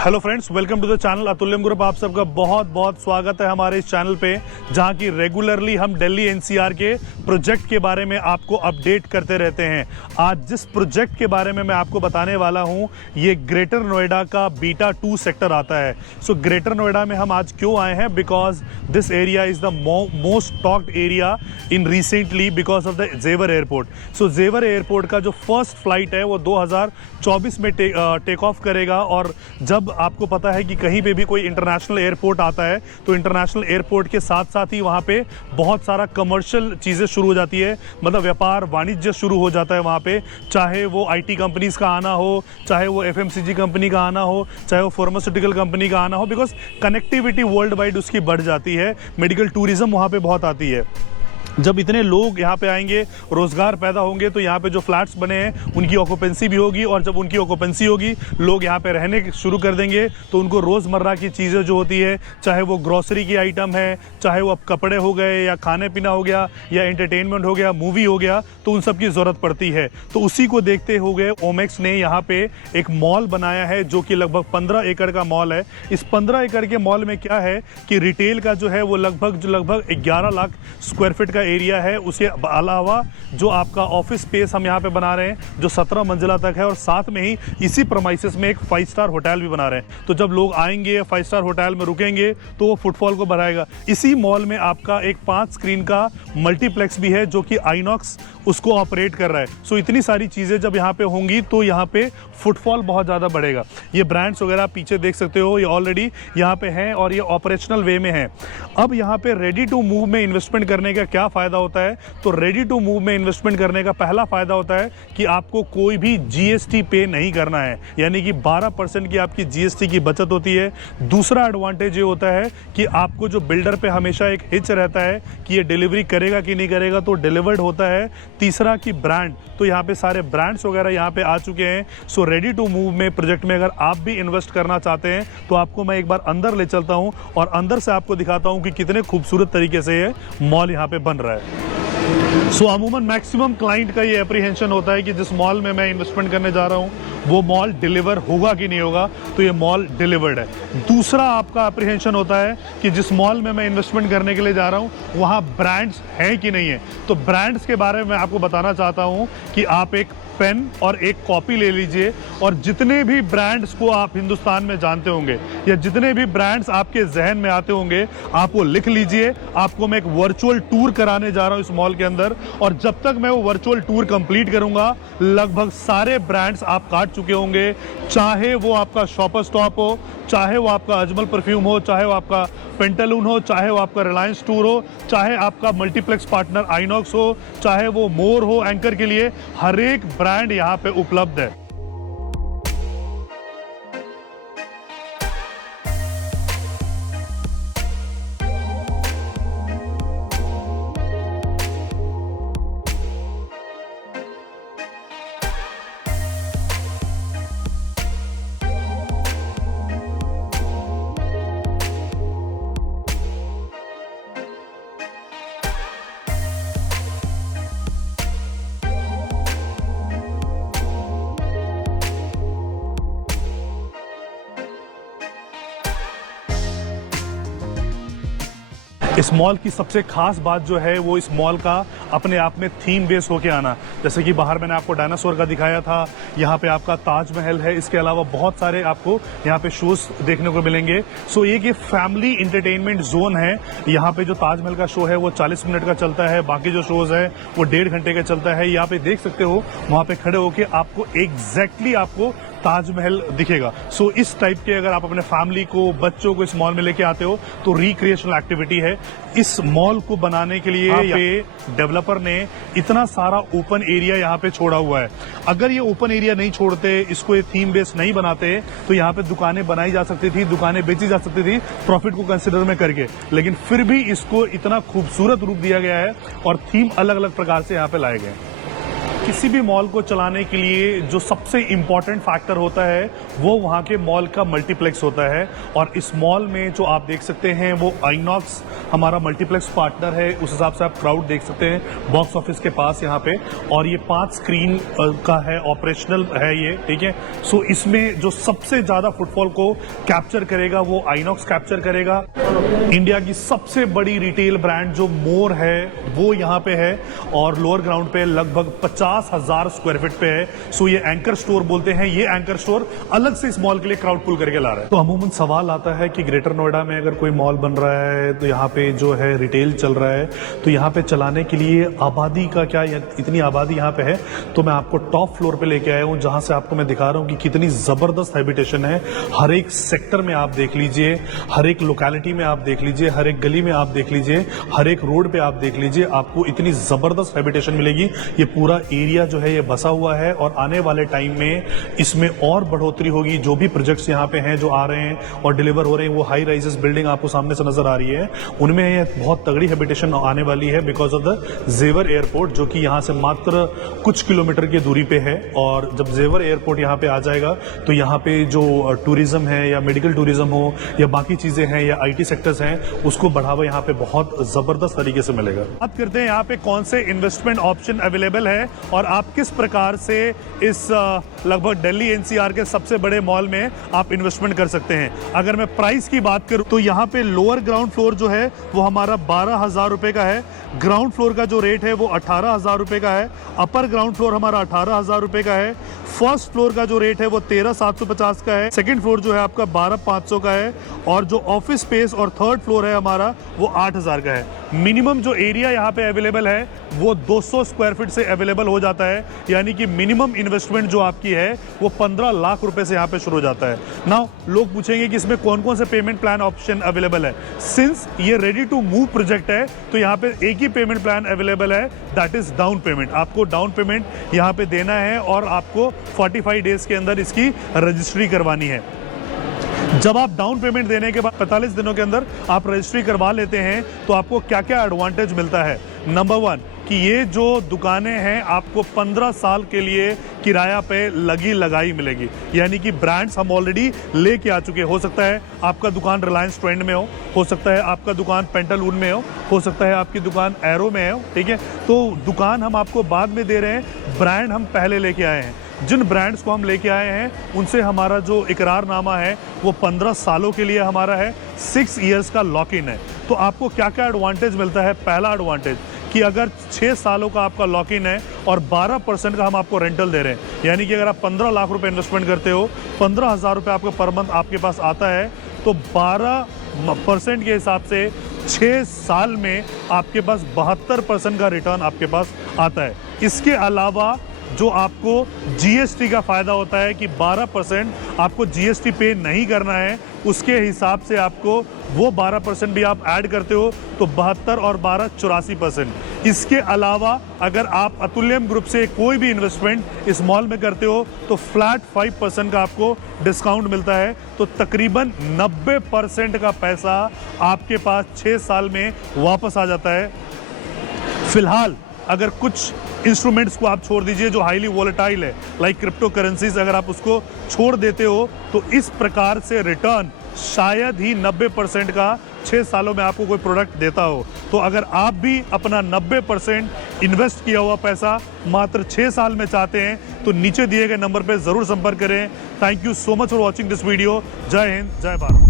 Hello friends, welcome to the channel Atulyam group. आप सबका बहुत बहुत स्वागत है हमारे इस चैनल पे, जहां की रेगुलरली हम दिल्ली एनसीआर के प्रोजेक्ट के बारे में आपको अपडेट करते रहते हैं। आज जिस प्रोजेक्ट के बारे में मैं आपको बताने वाला हूं, ये ग्रेटर नोएडा का बीटा 2 सेक्टर आता है। सो ग्रेटर नोएडा में हम आज क्यों आए हैं? Because this area is the most talked area in recently because of the जेवर एयरपोर्ट। सो जेवर एयरपोर्ट का जो फर्स्ट फ्लाइट है वो 2024 में टेक ऑफ करेगा। और जब आपको पता है कि कहीं पे भी कोई इंटरनेशनल एयरपोर्ट आता है तो इंटरनेशनल एयरपोर्ट के साथ साथ ही वहाँ पे बहुत सारा कमर्शियल चीज़ें शुरू हो जाती है, मतलब व्यापार वाणिज्य शुरू हो जाता है वहाँ पे। चाहे वो आईटी कंपनीज का आना हो, चाहे वो एफएमसीजी कंपनी का आना हो, चाहे वो फार्मास्यूटिकल कंपनी का आना हो, बिकॉज कनेक्टिविटी वर्ल्ड वाइड उसकी बढ़ जाती है। मेडिकल टूरिज्म वहाँ पे बहुत आती है। जब इतने लोग यहाँ पे आएंगे, रोजगार पैदा होंगे, तो यहाँ पे जो फ्लैट्स बने हैं उनकी ऑक्यूपेंसी भी होगी। और जब उनकी ऑक्यूपेंसी होगी, लोग यहाँ पे रहने शुरू कर देंगे, तो उनको रोज़मर्रा की चीज़ें जो होती है, चाहे वो ग्रॉसरी की आइटम है, चाहे वो अब कपड़े हो गए, या खाने पीना हो गया, या एंटरटेनमेंट हो गया, मूवी हो गया, तो उन सब की ज़रूरत पड़ती है। तो उसी को देखते हुए ओमेक्स ने यहाँ पे एक मॉल बनाया है, जो कि लगभग 15 एकड़ का मॉल है। इस 15 एकड़ के मॉल में क्या है कि रिटेल का जो है वो लगभग 11 लाख स्क्वायर फीट का एरिया है। उसके अलावा जो आपका ऑफिस स्पेस हम यहाँ पे बना रहे हैं, जो 17 मंजिला तक है, और साथ में ही इसी प्रमाइसेस में एक 5 स्टार होटल भी बना रहे हैं। तो जब लोग आएंगे 5 स्टार होटल में रुकेंगे तो वो फुटफॉल को बढ़ाएगा। इसी मॉल में आपका एक 5 स्क्रीन का मल्टीप्लेक्स भी है, जो कि आइनॉक्स उसको ऑपरेट कर रहा है। सो इतनी सारी चीज़ें जब यहाँ पे होंगी तो यहाँ पे फुटफॉल बहुत ज़्यादा बढ़ेगा। ये ब्रांड्स वगैरह पीछे देख सकते हो, ये ऑलरेडी यहाँ पे हैं और ये ऑपरेशनल वे में है। अब यहाँ पे रेडी टू मूव में इन्वेस्टमेंट करने का क्या फ़ायदा होता है? तो रेडी टू मूव में इन्वेस्टमेंट करने का पहला फ़ायदा होता है कि आपको कोई भी जीएसटी पे नहीं करना है, यानी कि 12% की आपकी जीएसटी की बचत होती है। दूसरा एडवांटेज ये होता है कि आपको जो बिल्डर पे हमेशा एक हिच रहता है कि ये डिलीवरी करेगा कि नहीं करेगा, तो डिलीवर्ड होता है। तीसरा कि ब्रांड, तो यहाँ पे सारे ब्रांड्स वगैरह यहाँ पे आ चुके हैं। सो रेडी टू मूव में प्रोजेक्ट में अगर आप भी इन्वेस्ट करना चाहते हैं तो आपको मैं एक बार अंदर ले चलता हूँ और अंदर से आपको दिखाता हूँ कि कितने खूबसूरत तरीके से ये मॉल यहाँ पे बन रहा है। सो अमूमन मैक्सिमम क्लाइंट का ये एप्रीहेंशन होता है कि जिस मॉल में मैं इन्वेस्टमेंट करने जा रहा हूँ वो मॉल डिलीवर होगा कि नहीं होगा, तो ये मॉल डिलीवर्ड है। दूसरा आपका एप्रीहेंशन होता है कि जिस मॉल में मैं इन्वेस्टमेंट करने के लिए जा रहा हूँ वहाँ ब्रांड्स हैं कि नहीं है। तो ब्रांड्स के बारे में मैं आपको बताना चाहता हूँ कि आप एक पेन और एक कॉपी ले लीजिए, और जितने भी ब्रांड्स को आप हिंदुस्तान में जानते होंगे या जितने भी ब्रांड्स आपके जहन में आते होंगे, आप वो लिख लीजिए। आपको मैं एक वर्चुअल टूर कराने जा रहा हूँ इस मॉल के अंदर, और जब तक मैं वो वर्चुअल टूर कंप्लीट करूंगा, लगभग सारे ब्रांड्स आप काट चुके होंगे। चाहे वो आपका शॉपर स्टॉप हो, चाहे वो आपका अजमल परफ्यूम हो, चाहे वो आपका पेंटालून हो, चाहे वो आपका रिलायंस टूर हो, चाहे आपका मल्टीप्लेक्स पार्टनर आइनॉक्स हो, चाहे वो मोर हो एंकर के लिए, हर एक ब्रांड यहाँ पे उपलब्ध है। इस मॉल की सबसे खास बात जो है वो इस मॉल का अपने आप में थीम बेस होके आना। जैसे कि बाहर मैंने आपको डायनासोर का दिखाया था, यहाँ पे आपका ताजमहल है, इसके अलावा बहुत सारे आपको यहाँ पे शोज देखने को मिलेंगे। सो ये फैमिली इंटरटेनमेंट जोन है। यहाँ पे जो ताजमहल का शो है वो 40 मिनट का चलता है, बाकी जो शोज है वो 1.5 घंटे का चलता है। यहाँ पे देख सकते हो, वहाँ पे खड़े होके आपको एग्जैक्टली आपको ताजमहल दिखेगा। सो इस टाइप के अगर आप अपने फैमिली को, बच्चों को इस मॉल में लेके आते हो तो रिक्रिएशनल एक्टिविटी है। इस मॉल को बनाने के लिए यहाँ पे डेवलपर ने इतना सारा ओपन एरिया यहाँ पे छोड़ा हुआ है। अगर ये ओपन एरिया नहीं छोड़ते, इसको ये थीम बेस नहीं बनाते, तो यहाँ पे दुकानें बनाई जा सकती थी, दुकानें बेची जा सकती थी प्रॉफिट को कंसिडर में करके। लेकिन फिर भी इसको इतना खूबसूरत रूप दिया गया है और थीम अलग अलग प्रकार से यहाँ पे लाए गए हैं। किसी भी मॉल को चलाने के लिए जो सबसे इंपॉर्टेंट फैक्टर होता है वो वहाँ के मॉल का मल्टीप्लेक्स होता है। और इस मॉल में जो आप देख सकते हैं वो आइनॉक्स हमारा मल्टीप्लेक्स पार्टनर है। उस हिसाब से आप क्राउड देख सकते हैं बॉक्स ऑफिस के पास यहाँ पे। और ये 5 स्क्रीन का है, ऑपरेशनल है ये, ठीक है। सो इसमें जो सबसे ज्यादा फुटफॉल को कैप्चर करेगा वो आइनॉक्स कैप्चर करेगा। इंडिया की सबसे बड़ी रिटेल ब्रांड जो मोर है वो यहाँ पे है और लोअर ग्राउंड पे लगभग 50,000 स्क्वायर फीट पे है। सो ये एंकर स्टोर बोलते हैं। ये एंकर स्टोर अलग से इस मॉल के लिए क्राउड पुल करके ला रहा है। तो अमूमन सवाल आता है कि ग्रेटर नोएडा में अगर कोई मॉल बन रहा है तो यहाँ पे जो है रिटेल चल रहा है तो यहाँ पे चलाने के लिए आबादी का क्या, इतनी आबादी यहाँ पे है। तो मैं आपको टॉप फ्लोर पे लेके आया हूँ जहां से आपको मैं दिखा रहा हूँ कि कितनी जबरदस्त हैबिटेशन है। हर एक सेक्टर में आप देख लीजिए, हर एक लोकेलिटी में आप देख लीजिए, हर एक गली में आप देख लीजिए, हर एक रोड पे आप देख लीजिए, आपको इतनी जबरदस्त हैबिटेशन मिलेगी। ये पूरा एरिया जो है ये बसा हुआ है और आने वाले टाइम में इसमें और बढ़ोतरी होगी। जो भी प्रोजेक्ट्स यहाँ पे हैं जो आ रहे हैं और डिलीवर हो रहे हैं वो हाई राइजेस बिल्डिंग आपको सामने से नजर आ रही है, उनमें ये बहुत तगड़ी हैबिटेशन आने वाली है बिकॉज ऑफ द जेवर एयरपोर्ट जो कि यहाँ से मात्र कुछ किलोमीटर की दूरी पे है। और जब जेवर एयरपोर्ट यहाँ पे आ जाएगा तो यहाँ पे जो टूरिज्म है या मेडिकल टूरिज्म हो या बाकी चीजें हैं या IT सेक्टर्स हैं उसको बढ़ावा यहाँ पे बहुत जबरदस्त तरीके से मिलेगा। बात करते हैं यहाँ पे कौन से इन्वेस्टमेंट ऑप्शन अवेलेबल है और आप किस प्रकार से इस लगभग दिल्ली NCR के सबसे बड़े मॉल में आप इन्वेस्टमेंट कर सकते हैं। अगर मैं प्राइस की बात करूं तो यहाँ पे लोअर ग्राउंड फ्लोर जो है वो हमारा 12,000 रुपए का है। ग्राउंड फ्लोर का जो रेट है वो 18,000 रुपए का है। अपर ग्राउंड फ्लोर हमारा 18,000 रुपए का है। फर्स्ट फ्लोर का जो रेट है वो 13,750 का है। सेकंड फ्लोर जो है आपका 12,500 का है और जो ऑफिस स्पेस और थर्ड फ्लोर है हमारा वो 8,000 का है। मिनिमम जो एरिया यहाँ पे अवेलेबल है वो 200 स्क्वायर फीट से अवेलेबल हो जाता है, यानी कि मिनिमम इन्वेस्टमेंट जो आपकी है वो 15 लाख रुपए से यहाँ पे शुरू हो जाता है। नाउ लोग पूछेंगे कि इसमें कौन कौन से पेमेंट प्लान ऑप्शन अवेलेबल है। सिंस ये रेडी टू मूव प्रोजेक्ट है तो यहाँ पे एक ही पेमेंट प्लान अवेलेबल है, दैट इज डाउन पेमेंट। आपको डाउन पेमेंट यहाँ पे देना है और आपको 45 डेज के अंदर इसकी रजिस्ट्री करवानी है। जब आप डाउन पेमेंट देने के बाद 45 दिनों के अंदर आप रजिस्ट्री करवा लेते हैं तो आपको क्या क्या एडवांटेज मिलता है। नंबर 1 कि ये जो दुकानें हैं आपको 15 साल के लिए किराया पे लगी लगाई मिलेगी, यानी कि ब्रांड्स हम ऑलरेडी लेके आ चुके हैं। हो सकता है आपका दुकान रिलायंस ट्रेंड में हो सकता है आपका दुकान पेंटालून में हो सकता है आपकी दुकान एरो में हो, ठीक है। तो दुकान हम आपको बाद में दे रहे हैं, ब्रांड हम पहले लेके आए हैं। जिन ब्रांड्स को हम लेके आए हैं उनसे हमारा जो इकरारनामा है वो 15 सालों के लिए हमारा है, 6 इयर्स का लॉक इन है। तो आपको क्या क्या एडवांटेज मिलता है। पहला एडवांटेज कि अगर 6 सालों का आपका लॉक इन है और 12% का हम आपको रेंटल दे रहे हैं, यानी कि अगर आप 15 लाख रुपए इन्वेस्टमेंट करते हो, 15,000 रुपये आपका पर मंथ आपके पास आता है, तो 12% के हिसाब से 6 साल में आपके पास 72% का रिटर्न आपके पास आता है। इसके अलावा जो आपको GST का फायदा होता है कि 12% आपको GST पे नहीं करना है, उसके हिसाब से आपको वो 12% भी आप ऐड करते हो तो 72 और 12 84%। इसके अलावा अगर आप अतुल्यम ग्रुप से कोई भी इन्वेस्टमेंट इस मॉल में करते हो तो फ्लैट 5% का आपको डिस्काउंट मिलता है। तो तकरीबन 90% का पैसा आपके पास 6 साल में वापस आ जाता है। फिलहाल अगर कुछ इंस्ट्रूमेंट्स को आप छोड़ दीजिए जो हाईली वॉलेटाइल है, लाइक क्रिप्टो करेंसीज, अगर आप उसको छोड़ देते हो तो इस प्रकार से रिटर्न शायद ही 90% का 6 सालों में आपको कोई प्रोडक्ट देता हो। तो अगर आप भी अपना 90% इन्वेस्ट किया हुआ पैसा मात्र 6 साल में चाहते हैं तो नीचे दिए गए नंबर पर ज़रूर संपर्क करें। Thank you so much for watching this video. जय हिंद, जय भारत।